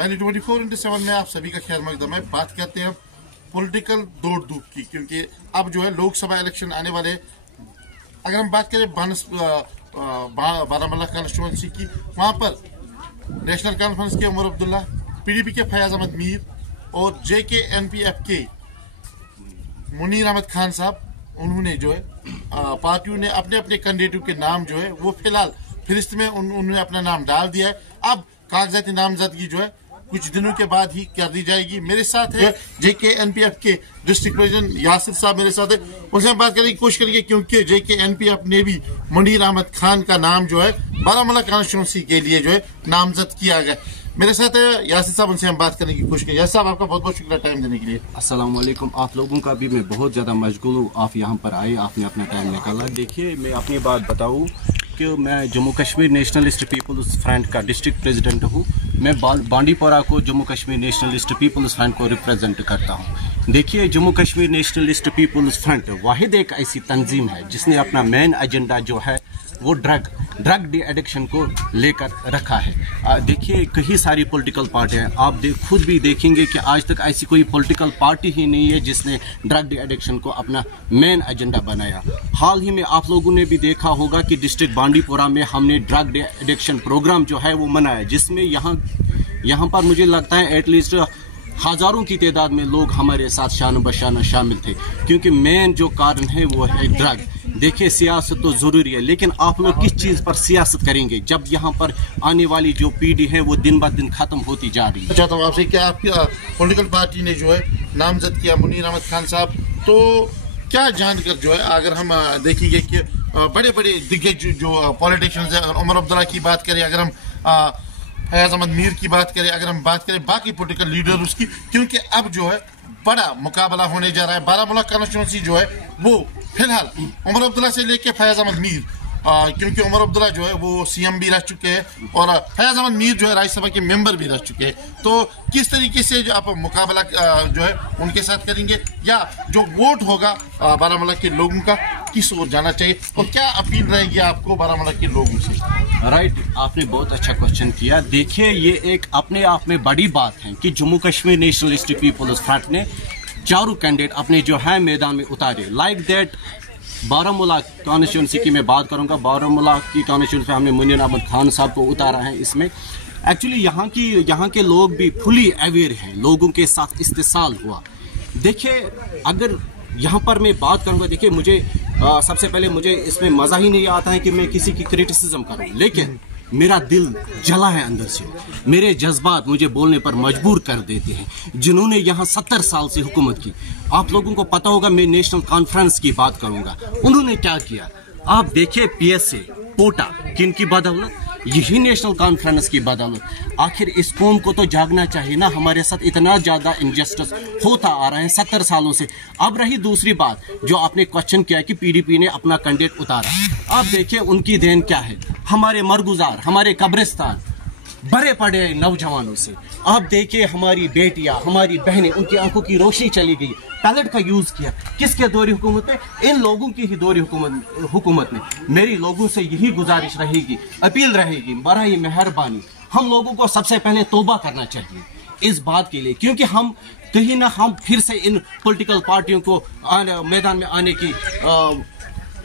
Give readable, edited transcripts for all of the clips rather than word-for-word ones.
मैंने 24/7 में आप सभी का खैर मकदम है। बात करते हैं पॉलिटिकल दौड़ धूप की, क्योंकि अब जो है लोकसभा इलेक्शन आने वाले। अगर हम बात करें बारामूला कॉन्स्टिट्यूंसी की, वहां पर नेशनल कॉन्फ्रेंस के उमर अब्दुल्ला, पीडीपी के फैयाज अहमद मीर और JKNPF के मुनीर अहमद खान साहब, उन्होंने जो है पार्टियों ने अपने अपने कैंडिडेटों के नाम जो है वो फिलहाल फहरिस्त में उन्होंने अपना नाम डाल दिया है। अब कागजाती नामजदगी जो है कुछ दिनों के बाद ही कर दी जाएगी। मेरे साथ है JKNPF के डिस्ट्रिक्ट प्रेसिडेंट यासिर साहब मेरे साथ है, उनसे हम बात करने की कोशिश करेंगे, क्योंकि JKNPF ने भी मुनीर अहमद खान का नाम जो है बारामूला कॉन्स्टिट्यूंसी के लिए जो है नामजद किया गया। मेरे साथ है यासिर साहब, उनसे हम बात करने की कोशिश करें। यासिर साहब, आपका बहुत बहुत शुक्रिया टाइम देने के लिए। अस्सलाम वालेकुम। आप लोगों का भी मैं बहुत ज़्यादा मशगूल हूँ, आप यहाँ पर आए, आपने अपना टाइम निकाला। देखिए, मैं अपनी बात बताऊँ कि मैं Jammu Kashmir nationalist people's front का डिस्ट्रिक्ट प्रेसिडेंट हूँ। मैं बांडीपोरा को Jammu Kashmir nationalist people's front को रिप्रेजेंट करता हूँ। देखिए, Jammu Kashmir nationalist people's front वाहिद एक ऐसी तंजीम है जिसने अपना मेन एजेंडा जो है वो ड्रग डी एडिक्शन को लेकर रखा है। देखिए, कई सारी पॉलिटिकल पार्टियां, आप खुद भी देखेंगे कि आज तक ऐसी कोई पॉलिटिकल पार्टी ही नहीं है जिसने ड्रग डी एडिक्शन को अपना मेन एजेंडा बनाया। हाल ही में आप लोगों ने भी देखा होगा कि डिस्ट्रिक्ट बांडीपोरा में हमने ड्रग डी एडिक्शन प्रोग्राम जो है वो मनाया, जिसमें यहाँ पर मुझे लगता है एटलीस्ट हजारों की तादाद में लोग हमारे साथ शान बशाना शामिल थे, क्योंकि मेन जो कारण है वो है ड्रग। देखिए, सियासत तो जरूरी है, लेकिन आप लोग किस चीज पर सियासत करेंगे जब यहाँ पर आने वाली जो पीढ़ी है वो दिन ब दिन खत्म होती जा रही है। चाहता हूँ आपसे, क्या आपकी पॉलिटिकल पार्टी ने जो है नामजद किया मुनीर अहमद खान साहब, तो क्या जानकर जो है, अगर हम देखेंगे कि बड़े बड़े दिग्गज जो पॉलिटिशियंस है, उमर अब्दुल्ला की बात करें, अगर हम फैयाज अहमद मीर की बात करें, अगर हम बात करें बाकी पॉलिटिकल लीडर उसकी, क्योंकि अब जो है बड़ा मुकाबला होने जा रहा है। बारामूला कॉन्स्टिट्यूंसी जो है वो फिलहाल उमर अब्दुल्ला से लेके फैयाज अहमद मीर, क्योंकि उमर अब्दुल्ला जो है वो CM भी रह चुके हैं और फैयाज अहमद मीर जो है राज्यसभा के मेंबर भी रह चुके हैं। तो किस तरीके से जो आप मुकाबला जो है उनके साथ करेंगे, या जो वोट होगा बारामूला के लोगों का किस ओर जाना चाहिए, और क्या अपील रहेगी आपको बारामूला के लोगों से? राइट, आपने बहुत अच्छा क्वेश्चन किया। देखिए, ये एक अपने आप में बड़ी बात है कि Jammu Kashmir nationalist people's front ने 4 कैंडिडेट अपने जो है मैदान में उतारे। लाइक दैट बारामूला कॉन्स्टिट्यूंसी की मैं बात करूंगा। बारामूला की कॉन्स्टिट्यूंसी हमने मुनीर अहमद खान साहब को उतारा है। इसमें एक्चुअली यहाँ के लोग भी फुली अवेयर हैं, लोगों के साथ इस्तेसाल हुआ। देखिए, अगर यहाँ पर मैं बात करूंगा, देखिए मुझे सबसे पहले मुझे इसमें मजा ही नहीं आता है कि मैं किसी की क्रिटिसिज्म करूं, लेकिन मेरा दिल जला है अंदर से। मेरे जज्बात मुझे बोलने पर मजबूर कर देते हैं। जिन्होंने यहाँ 70 साल से हुकूमत की, आप लोगों को पता होगा, मैं नेशनल कॉन्फ्रेंस की बात करूंगा, उन्होंने क्या किया। आप देखिए, PSA पोटा किन की बदौलत, यही नेशनल कॉन्फ्रेंस की बदौलत। आखिर इस कौम को तो जागना चाहिए ना, हमारे साथ इतना ज्यादा इनजस्टिस होता आ रहा है 70 सालों से। अब रही दूसरी बात जो आपने क्वेश्चन किया कि PDP ने अपना कैंडिडेट उतारा, आप देखिए उनकी देन क्या है। हमारे मरगुजार, हमारे कब्रिस्तान भरे पड़े हैं नौजवानों से। आप देखिए, हमारी बेटियां, हमारी बहनें, उनकी आंखों की रोशनी चली गई। पैलेट का यूज किया किसके दौरी हुकूमत में? इन लोगों की ही दौरी हुकूमत में। मेरी लोगों से यही गुजारिश रहेगी, अपील रहेगी, बराए मेहरबानी हम लोगों को सबसे पहले तौबा करना चाहिए इस बात के लिए, क्योंकि हम कहीं ना हम फिर से इन पॉलिटिकल पार्टियों को मैदान में आने की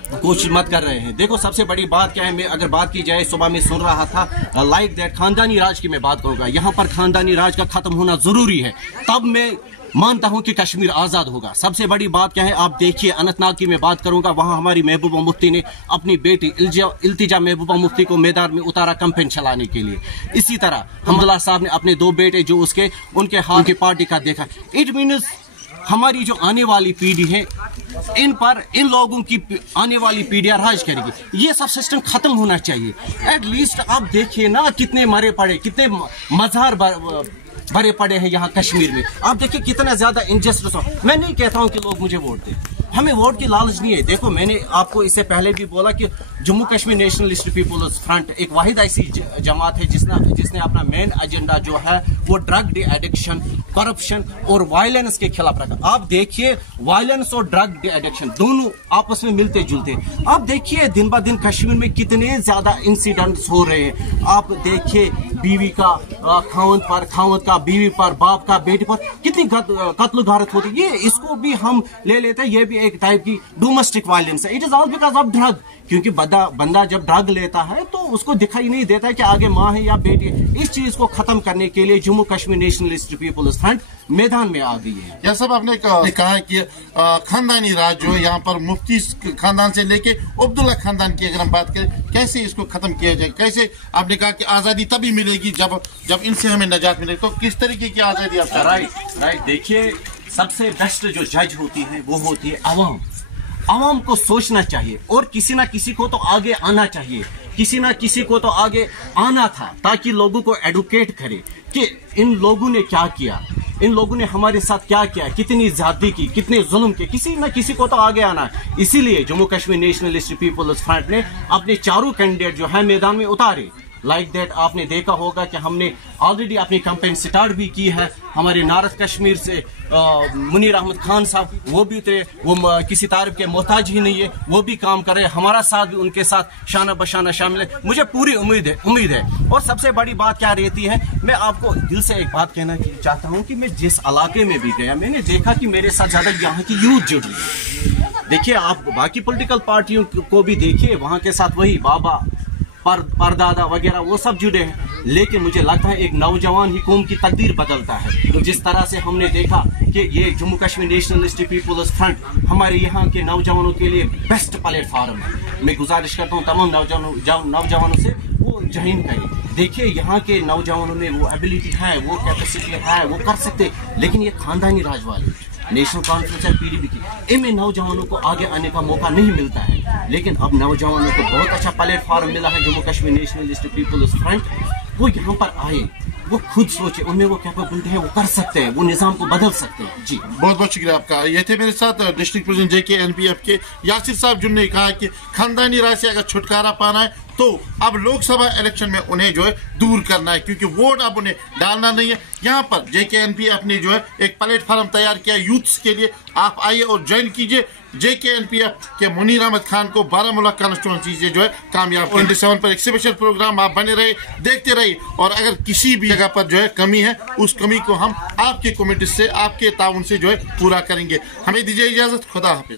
कोशिश मत कर रहे हैं। देखो, सबसे बड़ी बात क्या है, मैं अगर बात की जाए, सुबह में सुन रहा था लाइक दैट खानदानी राज की मैं बात करूंगा। यहाँ पर खानदानी राज का खत्म होना जरूरी है, तब मैं मानता हूं कि कश्मीर आजाद होगा। सबसे बड़ी बात क्या है, आप देखिए, अनंतनाग की मैं बात करूंगा, वहां हमारी महबूबा मुफ्ती ने अपनी बेटी इल्तिजा महबूबा मुफ्ती को मैदान में उतारा कैंपेन चलाने के लिए। इसी तरह हमदुल्ला साहब ने अपने 2 बेटे जो उनके हाथ की पार्टी का देखा। इट मीन्स हमारी जो आने वाली पीढ़ी है, इन लोगों की आने वाली पीढ़ियां राज करेगी। ये सब सिस्टम खत्म होना चाहिए। एटलीस्ट आप देखिए ना, कितने मरे पड़े, कितने मजार भरे पड़े हैं यहाँ कश्मीर में। आप देखिए कितना ज्यादा इनजस्टिस हो। मैं नहीं कहता हूँ कि लोग मुझे वोट दें, हमें वोट की लालच नहीं है। देखो, मैंने आपको इससे पहले भी बोला कि Jammu Kashmir nationalist people's front एक वाहिद ऐसी जमात है जिसने अपना मेन एजेंडा जो है वो ड्रग डी एडिक्शन, करप्शन और वायलेंस के खिलाफ रखा। आप देखिए, वायलेंस और ड्रग डी एडिक्शन दोनों आपस में मिलते जुलते। आप देखिए दिन ब दिन कश्मीर में कितने ज्यादा इंसिडेंट्स हो रहे हैं। आप देखिए बीवी का खावंद पर, खावंद का बीवी पर, बाप का बेटे पर कितनी कत्ल गारत होती है, ये इसको भी हम ले लेते हैं, ये भी एक टाइप की डोमेस्टिक वायलेंस है। It is all because of drug, क्योंकि बंदा जब ड्रग लेता है तो उसको दिखाई नहीं देता है कि आगे माँ है या बेटी है। इस चीज को खत्म करने के लिए Jammu Kashmir nationalist people's front मैदान में आ गई है। यह सब आपने कहा कि खानदानी राज जो है यहाँ पर मुफ्ती खानदान से लेके अब्दुल्ला खानदान की अगर हम बात करें, कैसे इसको खत्म किया जाए, कैसे आपने कहा कि आजादी तभी मिलेगी जब इनसे हमें निजात मिलेगी, तो किस तरीके की आजादी आप? राइट, देखिए सबसे बेस्ट जो जज होती है वो होती है आवाम। आवाम को सोचना चाहिए और किसी ना किसी को तो आगे आना चाहिए, किसी ना किसी को तो आगे आना था ताकि लोगों को एडुकेट करे कि इन लोगों ने क्या किया, इन लोगों ने हमारे साथ क्या किया, कितनी ज्यादती की, कितने जुल्म के, किसी न किसी को तो आगे आना है। इसीलिए Jammu Kashmir nationalist people's front ने अपने चारों कैंडिडेट जो है मैदान में उतारे। लाइक दैट आपने देखा होगा कि हमने ऑलरेडी अपनी कैंपेन स्टार्ट भी की है। हमारे नॉर्थ कश्मीर से मुनीर अहमद खान साहब वो भी उतरे, वो किसी तारीफ के मोहताज ही नहीं है, वो भी काम कर रहे हैं, हमारा साथ भी उनके साथ शाना बशाना शामिल है। मुझे पूरी उम्मीद है। और सबसे बड़ी बात क्या रहती है, मैं आपको दिल से एक बात कहना चाहता हूँ कि मैं जिस इलाके में भी गया, मैंने देखा कि मेरे साथ ज्यादा यहाँ की यूथ जुड़ी है। देखिए आप बाकी पॉलिटिकल पार्टियों को भी देखिए, वहां के साथ वही बाबा परदादा वगैरह वो सब जुड़े हैं, लेकिन मुझे लगता है एक नौजवान ही कौम की तकदीर बदलता है। तो जिस तरह से हमने देखा कि ये Jammu Kashmir nationalist people's front हमारे यहाँ के नौजवानों के लिए बेस्ट प्लेटफॉर्म है। मैं गुजारिश करता हूँ तमाम नौजवानों से वो ज्वाइन करें। देखिए यहाँ के नौजवानों में वो एबिलिटी है, वो कैपेसिटी है, वो कर सकते, लेकिन ये खानदानी राज वाले नेशनल कॉन्फ्रेंस है पीडीपी की, इनमें नौजवानों को आगे आने का मौका नहीं मिलता है। लेकिन अब नौजवानों को बहुत अच्छा प्लेटफॉर्म मिला है। Jammu Kashmir nationalist people's front वो यहाँ पर आए, वो खुद सोचे, उनमें वो कैपेबिलिटी है, वो कर सकते हैं, वो निजाम को बदल सकते हैं। जी बहुत बहुत शुक्रिया आपका। ये थे मेरे साथ डिस्ट्रिक्ट प्रेसिडेंट JKNPF के यासिर साहब, जिन्होंने कहा कि खानदानी राज से अगर छुटकारा पाना है तो अब लोकसभा इलेक्शन में उन्हें जो है दूर करना है, क्योंकि वोट अब उन्हें डालना नहीं है। यहाँ पर JKNPF ने जो है एक प्लेटफॉर्म तैयार किया यूथ्स के लिए, आप आइए और ज्वाइन कीजिए। JKNPF के मुनीर अहमद खान को बारामूला कॉन्स्टिट्यूंसी से जो है कामयाब 27 पर एक स्पेशल प्रोग्राम, आप बने रहे, देखते रहिए। और अगर किसी भी जगह पर जो है कमी है, उस कमी को हम आपके कमेटी से, आपके ताउन से जो है पूरा करेंगे। हमें दीजिए इजाजत, खुदा हाफिज।